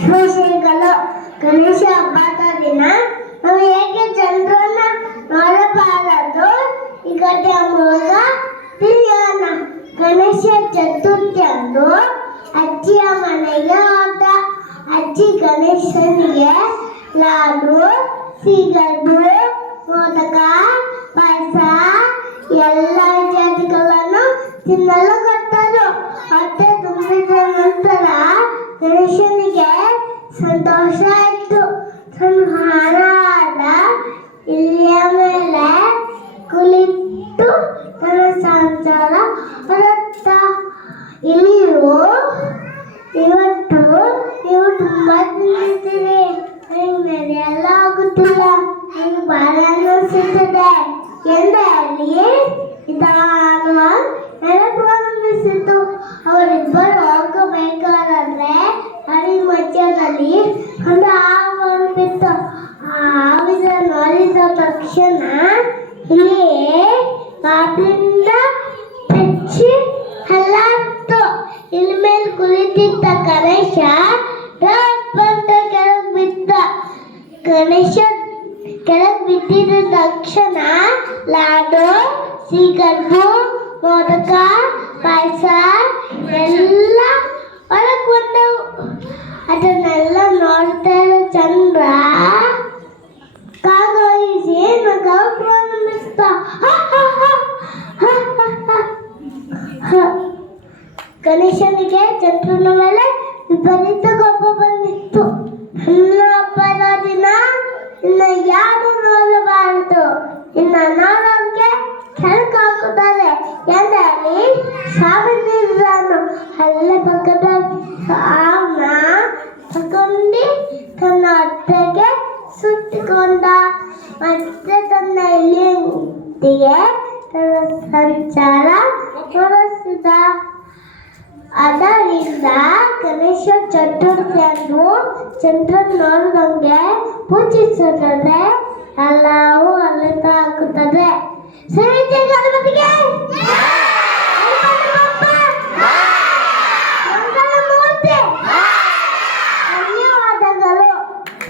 ಶುಭಾಶಯಗಳು. ಗಣೇಶ ಹಬ್ಬದ ದಿನ ನಾವು ಹೇಗೆ ಚಂದ್ರನ ನೋಡಬಾರದು ಈ ಕಥೆಯ ಮೂಲಕ ತಿಳಿಯೋಣ. ಗಣೇಶ ಚತುರ್ಥಿ ಅಂದು ಅಜ್ಜಿಯ ಮನೆಗೆ ಹೋದ. ಅಜ್ಜಿ ಗಣೇಶನಿಗೆ ಲಾಡು, ಸಿಗಡು, ಮೋದಕ, ಪಾಯಸ ಎಲ್ಲ ಜಾತಿಗಳನ್ನು ತಿನ್ನಲು ಕೊಟ್ಟರು. ಹೊಟ್ಟೆ ತುಂಬಿದ ನಂತರ ಗಣೇಶನಿಗೆ ಸಂತೋಷ ಆಯಿತು. ಹಾರಾದ ಇಲಿಯ ಮೇಲೆ ಕುಳಿತು ತನ್ನ ಸಂಸಾರ ಹೊರಟ. ಇಲಿಯು ಇವತ್ತು ನೀವು ತುಂಬಾ ತಿನ್ನುತ್ತೀರಿ, ನಡೆಯಲ್ಲ ಆಗುತ್ತಿಲ್ಲ, ನನಗೆ ಬಾಳ ಅನ್ನಿಸುತ್ತದೆ ಎಂದಲ್ಲಿ ನಿಧಾನವಾಗಿ ಪ್ರಾರಂಭಿಸಿತು. ಅವರಿಬ್ಬರು ಹೋಗಬೇಕಾದ್ರೆ ಹರಿ ಮಧ್ಯದಲ್ಲಿ ಒಂದು ಹಾವನ್ನು ಬಿತ್ತು. ಆ ಹಾವಿನ ನೋಡಿದ ತಕ್ಷಣ ಇಲ್ಲಿ ಕಾಪಿನಿಂದ ಹೆಚ್ಚಿ ಹಲ್ಲಾಡ್ತು. ಇಲ್ಲಿ ಮೇಲೆ ಕುಳಿತಿದ್ದ ಗಣೇಶ ಬಂದ ಕೆಳಗೆ ಬಿದ್ದ. ಗಣೇಶ ಕೆಳಗೆ ಬಿದ್ದಿದ ತಕ್ಷಣ ಲಾಡು, ಸಿಗರ್ಬು, ಮೋದಕ, ಪಾಯಸ ಎಲ್ಲ ಹೊರಗೆ ಬಂದವು. ಅದನ್ನೆಲ್ಲ ನೋಡ್ತಾ ಇರೋ ಚಂದ್ರ ಕಾಗೋಯಿಸಿ ನಗಲು ಪ್ರಾರಂಭಿಸಿದ. ಗಣೇಶನಿಗೆ ಚಂದ್ರನ ಮೇಲೆ ವಿಪರೀತ ಕೋಪ ಬಂದಿತ್ತು. ಇನ್ನು ಹಬ್ಬದ ದಿನ ಇನ್ನು ಯಾರು ನೋಡಬಾರದು, ಇನ್ನು ನೋಡೋಕೆ ಕೆಳಗೆ ಹಾಕುತ್ತಾರೆ ಎಂದಲ್ಲಿ ಸಾವಿರಾನು ಅಲ್ಲೇ ಪಕ್ಕದ ಹಾವನ್ನ ತಗೊಂಡು ತನ್ನ ಹೊಟ್ಟೆಗೆ ಸುತ್ತಿಕೊಂಡ. ಮತ್ತೆ ತನ್ನ ಇಲಿಯೊಂದಿಗೆ ತನ್ನ ಸಂಚಾರ ನಡೆಸಿದ. ಅದರಿಂದ ಗಣೇಶ ಚತುರ್ಥಿಯನ್ನು ಚಂದ್ರನ ನೋಡಿದಂಗೆ ಪೂಜಿಸುತ್ತದೆ, ಎಲ್ಲವೂ ಅಲ್ಲಿಂದ ಆಗುತ್ತದೆ. ಗಣಪತಿಗೆ